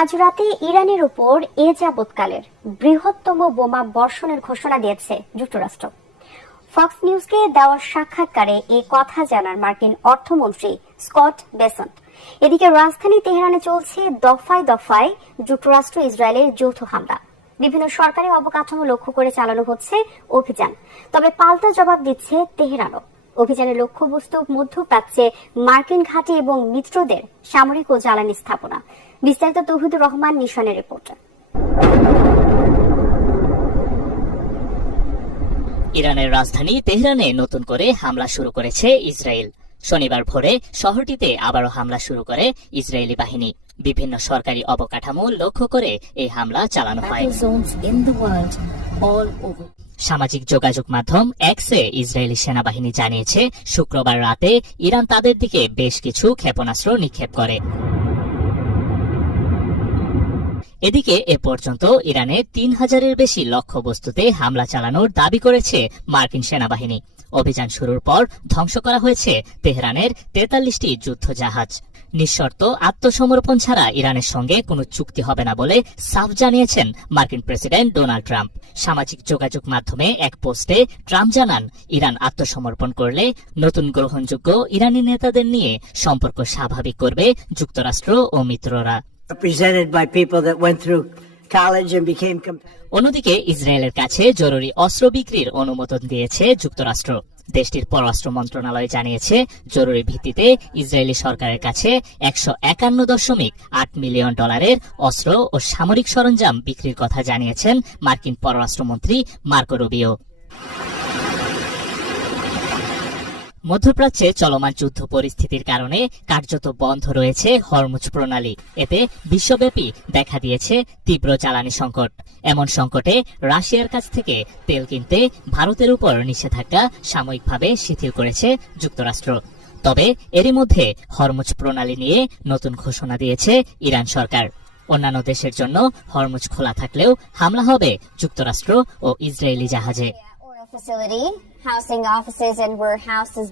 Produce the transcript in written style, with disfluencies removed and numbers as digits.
আজ রাতে ইরানের উপর এ যাবৎকালের বৃহত্তম বোমা বর্ষণের ঘোষণা দিয়েছে যুক্তরাষ্ট্র। ফক্স নিউজকে দেওয়া সাক্ষাৎকারে এই কথা জানান মার্কিন অর্থমন্ত্রী স্কট বেসেন্ট। এদিকে রাজধানী তেহরানে চলছে দফায় দফায় যুক্তরাষ্ট্র ইসরায়েলের যৌথ হামলা। বিভিন্ন সরকারি অবকাঠামো লক্ষ্য করে চালানো হচ্ছে অভিযান, তবে পাল্টা জবাব দিচ্ছে তেহরানও। অভিযানের লক্ষ্যবস্তু মধ্যপ্রাচ্যে মার্কিন ঘাঁটি এবং মিত্রদের সামরিক ও জ্বালানি স্থাপনা। বিস্তারিত তৌহিদুর রহমান নিশানের রিপোর্টে। ইরানের রাজধানী তেহরানে নতুন করে হামলা শুরু করেছে ইসরায়েল। শনিবার ভোরে শহরটিতে আবারও হামলা শুরু করে ইসরায়েলি বাহিনী। বিভিন্ন সরকারি অবকাঠামো লক্ষ্য করে এই হামলা চালানো হয়। সামাজিক যোগাযোগ মাধ্যম এক্সে ইসরায়েলি সেনাবাহিনী জানিয়েছে, শুক্রবার রাতে ইরান তাদের দিকে বেশ কিছু ক্ষেপণাস্ত্র নিক্ষেপ করে। এদিকে এ পর্যন্ত ইরানে ৩,০০০-এর বেশি লক্ষ্যবস্তুতে হামলা চালানোর দাবি করেছে মার্কিন সেনাবাহিনী। অভিযান শুরুর পর ধ্বংস করা হয়েছে তেহরানের ৪৩টি যুদ্ধ জাহাজ। নিঃশর্ত আত্মসমর্পণ ছাড়া ইরানের সঙ্গে কোনো চুক্তি হবে না বলে সাফ জানিয়েছেন মার্কিন প্রেসিডেন্ট ডোনাল্ড ট্রাম্প। সামাজিক যোগাযোগ মাধ্যমে এক পোস্টে ট্রাম্প জানান, ইরান আত্মসমর্পণ করলে নতুন গ্রহণযোগ্য ইরানি নেতাদের নিয়ে সম্পর্ক স্বাভাবিক করবে যুক্তরাষ্ট্র ও মিত্ররা। অন্যদিকে ইসরায়েলের কাছে জরুরি অস্ত্র বিক্রির অনুমোদন দিয়েছে যুক্তরাষ্ট্র। দেশটির পররাষ্ট্র মন্ত্রণালয় জানিয়েছে, জরুরি ভিত্তিতে ইসরায়েলি সরকারের কাছে $151.8 মিলিয়ন অস্ত্র ও সামরিক সরঞ্জাম বিক্রির কথা জানিয়েছেন মার্কিন পররাষ্ট্রমন্ত্রী মার্কো রুবিও। মধ্যপ্রাচ্যে চলমান যুদ্ধ পরিস্থিতির কারণে কার্যত বন্ধ রয়েছে হরমুজ প্রণালী। এতে বিশ্বব্যাপী দেখা দিয়েছে তীব্র জ্বালানি সংকট। এমন সংকটে রাশিয়ার কাছ থেকে তেল কিনতে ভারতের উপর নিষেধাজ্ঞা সাময়িকভাবে শিথিল করেছে যুক্তরাষ্ট্র। তবে এরই মধ্যে হরমুজ প্রণালী নিয়ে নতুন ঘোষণা দিয়েছে ইরান সরকার। অন্যান্য দেশের জন্য হরমুজ খোলা থাকলেও হামলা হবে যুক্তরাষ্ট্র ও ইসরায়েলি জাহাজে। Facility housing offices and warehouses